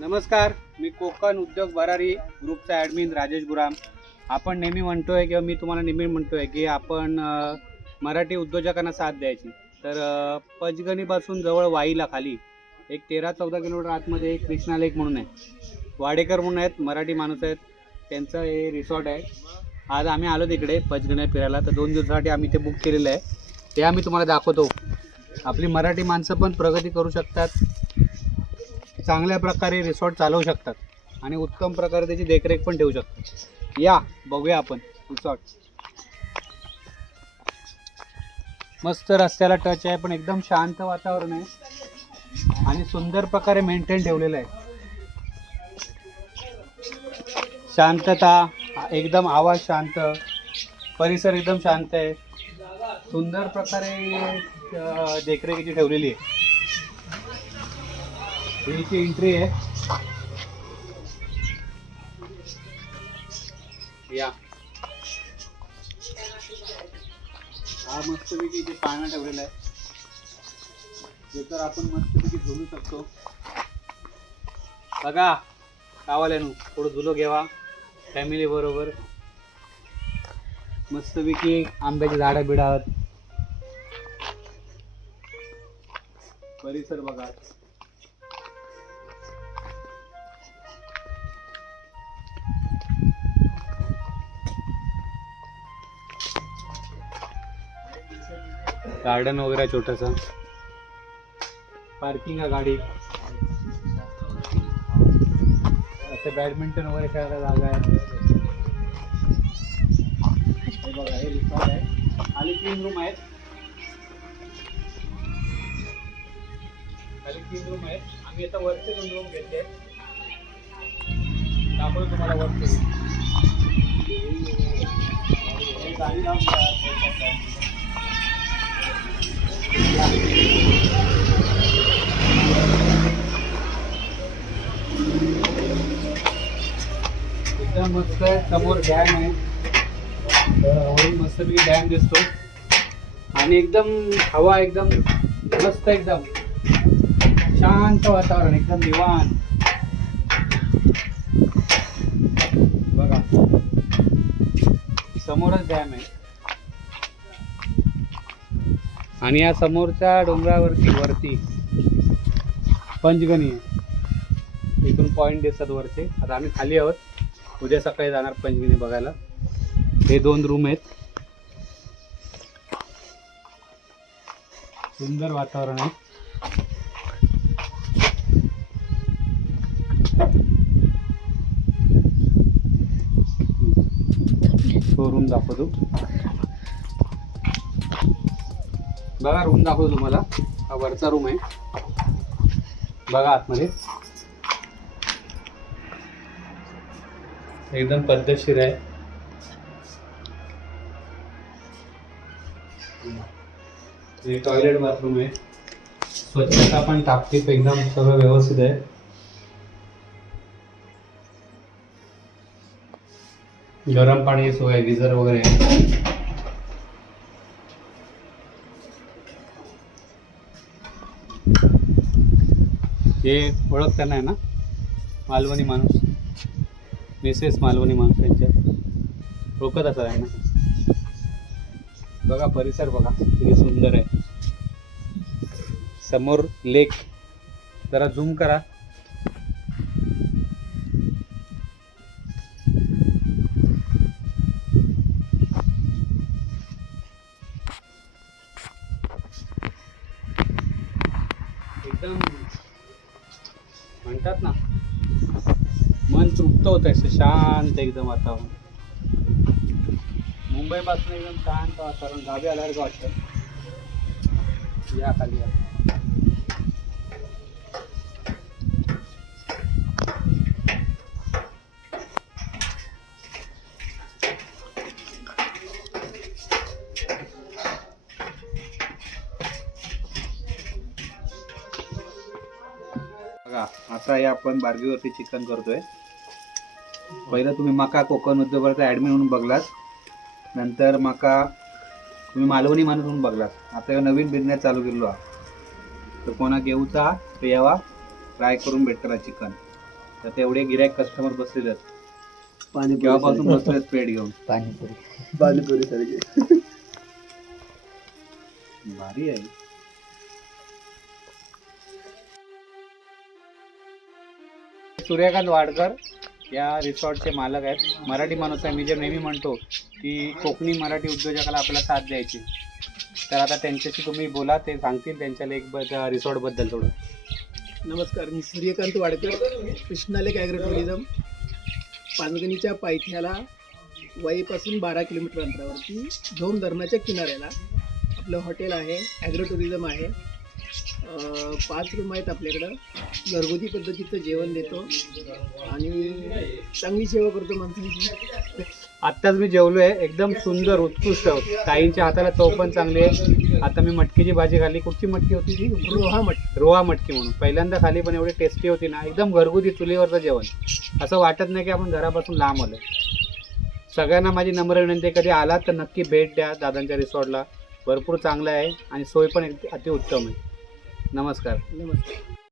नमस्कार, मी कोकण उद्योग भरारी ग्रुपचा ॲडमिन राजेश गुराम. आपण नेहमी म्हणतोय किंवा मी तुम्हाला नेहमी म्हणतोय की आपण मराठी उद्योजकांना साथ द्यायची. तर पंचगणीपासून जवळ वाईला खाली एक 13-14 किलोमीटर आतमध्ये एक कृष्णा लेक म्हणून आहे. वाडेकर म्हणून आहेत, मराठी माणूस आहेत. त्यांचं हे रिसॉर्ट आहे. आज आम्ही आलो तिकडे पंचगणी फिरायला. तर 2 दिवसासाठी आम्ही ते बुक केलेलं आहे. ते आम्ही तुम्हाला दाखवतो. आपली मराठी माणसं पण प्रगती करू शकतात, चांगल्या प्रकारे रिसॉर्ट चालवू शकतात आणि उत्तम प्रकारे त्याची देखरेख पण ठेवू शकतात. या बघूया आपण रिसॉर्ट. मस्त रस्त्याला टच आहे, पण एकदम शांत वातावरण आहे आणि सुंदर प्रकारे मेंटेन ठेवलेलं आहे. शांतता, एकदम आवाज शांत, परिसर एकदम शांत आहे. सुंदर प्रकारे देखरेखीची ठेवलेली आहे. ही एंट्री आहे. या हा मस्तपैकी इथे पाळणा ठेवलेला आहे, ज्याच्यावर आपण मस्तपैकी झुलू शकतो. बघा गावाल्यानं थोडं झुलो घ्यावा फॅमिली बरोबर. मस्तपैकी आंब्याची झाडं बिडात, परिसर बघा. गार्डन वगैरे छोटंसं, पार्किंग आहे गाडी, आता बॅडमिंटन वगैरे खेळायला जागा आहे. हे बघा, हे रिसॉर्ट आहे. खाली 3 रूम आहेत. आम्ही आता वरचे 2 रूम घेतले आहेत. दाखवतो तुम्हाला वरचे. गाडी लावून एकदम मस्त आहे. समोर डॅम आहे, वरून मस्तपैकी डॅम दिसतो आणि एकदम हवा एकदम मस्त, एकदम शांत वातावरण, एकदम निवांत. बघा समोरच डॅम आहे आणि या समोरच्या डोंगरावरती पंचगणी आहे. इथून पॉईंट दिसतात वरचे. आता आम्ही खाली आहोत, उद्या सकाळी जाणार पंचगणी बघायला. हे 2 रूम आहेत. सुंदर वातावरण आहे. तो रूम दाखवतो. बघा रूम दाखवतो तुम्हाला. हा वरचा रूम आहे. बघा आतमध्ये एकदम पद्धतशीर आहे. हे टॉयलेट बाथरूम आहे. स्वच्छता पण टापटीप, एकदम सगळं व्यवस्थित आहे. गरम पाणी सोय आहे, गिझर वगैरे आहे. हे ओळखता नाही ना, मालवणी माणूस, मिसेस मालवणी माणूस, त्यांच्या ओळखत असा आहे ना. बघा परिसर बघा किती सुंदर आहे. समोर लेक, जरा झूम करा. एकदम म्हणतात ना, मन तृप्त होत आहे. शांत एकदम वातावरण. मुंबईपासून एकदम शांत वातावरण, गावी आल्यासारखं वाटतं. या खाली या. बघा आता हे आपण बार्बीवरती चिकन करतोय. पहिलं तुम्ही मका कोकण उद्योगाचा ॲडमिन म्हणून बघलात, नंतर मका तुम्ही मालवणी माणूस म्हणून बघलात. आता नवीन बिझनेस चालू केलो. तर कोणा घेऊचा तर यावा, ट्राय करून भेटला चिकन. तर तेवढे गिरायक कस्टमर बसलेले आहेत. पाणीपुरी केव्हापासून बसलेत प्लेट घेऊन. पाणीपुरी सारखे. भारी आहे. सूर्यकांत वाडकर या रिसॉर्टचे मालक आहेत. मराठी माणूस आहे. मी जे नेहमी म्हणतो की कोकणी मराठी उद्योजकाला आपल्याला साथ द्यायची. तर आता त्यांच्याशी तुम्ही बोला, ते सांगतील त्यांच्या रिसॉर्टबद्दल थोडं. नमस्कार, मी सूर्यकांत वाडकर, कृष्णा लेक ॲग्रो टुरिझम, पाचगणीच्या पायथ्याला वाईपासून 12 किलोमीटर अंतरावरती झोम धरणाच्या किनाऱ्याला आपलं हॉटेल आहे, ॲग्रो टुरिझम आहे. 5 रूम आहेत आपल्याकडं. घरगुती पद्धतीचं जेवण देतो आणि चांगली सेवा करतो माणसांची. आत्ताच मी जेवलो आहे, एकदम सुंदर उत्कृष्ट. ताईंच्या हाताला चव पण चांगली आहे. आता मी मटकीची भाजी खाल्ली. कुठची मटकी होती ती? रोहा मटकी म्हणून पहिल्यांदा खाली, पण एवढी टेस्टी होती ना. एकदम घरगुती चुलीवरचं जेवण. असं वाटत नाही की आपण घरापासून लांब आलो. सगळ्यांना माझी नम्र विनंती, कधी आलात तर नक्की भेट द्या दादांच्या रिसॉर्टला. भरपूर चांगलं आहे आणि सोय पण अति उत्तम आहे. नमस्कार.